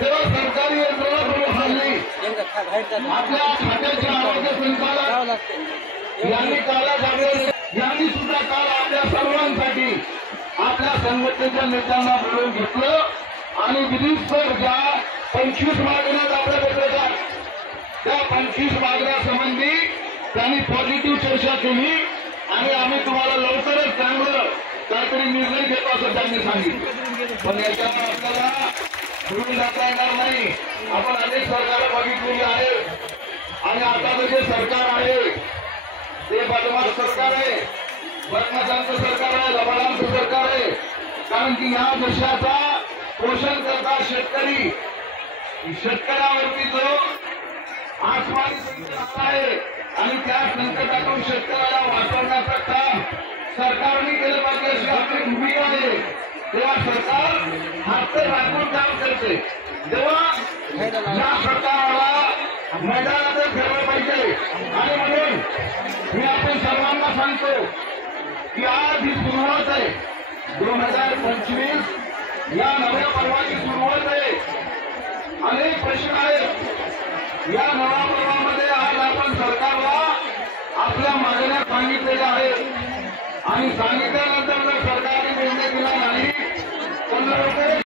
तेव्हा सरकारी यंत्रणा सुरू झाली। आपल्या खात्याचे आरोग्य संचालक यांनी यांनी सुद्धा काल आपल्या सर्वांसाठी आपल्या संघटनेच्या नेत्यांना बोलवून घेतलं आणि विधिस्तर ज्या 25 मागण्या आपल्याकडे येतात त्या 25 मागण्यासंबंधी त्यांनी पॉझिटिव्ह चर्चा केली आणि आम्ही तुम्हाला लवकरच चांगलं काहीतरी निर्णय घेतो असं त्यांनी सांगितलं। पण याच्यावर आपल्याला सोडून जाता येणार नाही। आपण अनेक सरकार बघितलेली आहेत आणि आता जे सरकार आहे ते बदमाश सरकार आहे, बदमाशांचं सरकार आहे, लबाडांचं सरकार आहे। कारण की या देशाचा पोषण करता शेतकरी, शेतकऱ्यावरती जो आसमानी संकट आहे आणि त्या संकटातून शेतकऱ्याला वाचवण्याचं काम सरकारने केलं पाहिजे अशी आपली भूमिका आहे। तेव्हा सरकार हात राखून काम करते, तेव्हा या सरकारला मैदानात ठेवलं पाहिजे। आणि म्हणून मी आपण सर्वांना सांगतो की आज ही सुरुवात आहे 2025 या नव्या पर्वाची सुरुवात आहे। अनेक प्रश्न आहेत या नव्या पर्वामध्ये। आज आपण सरकारला आपल्या मागण्या सांगितलेल्या आहेत आणि सांगितल्यानंतर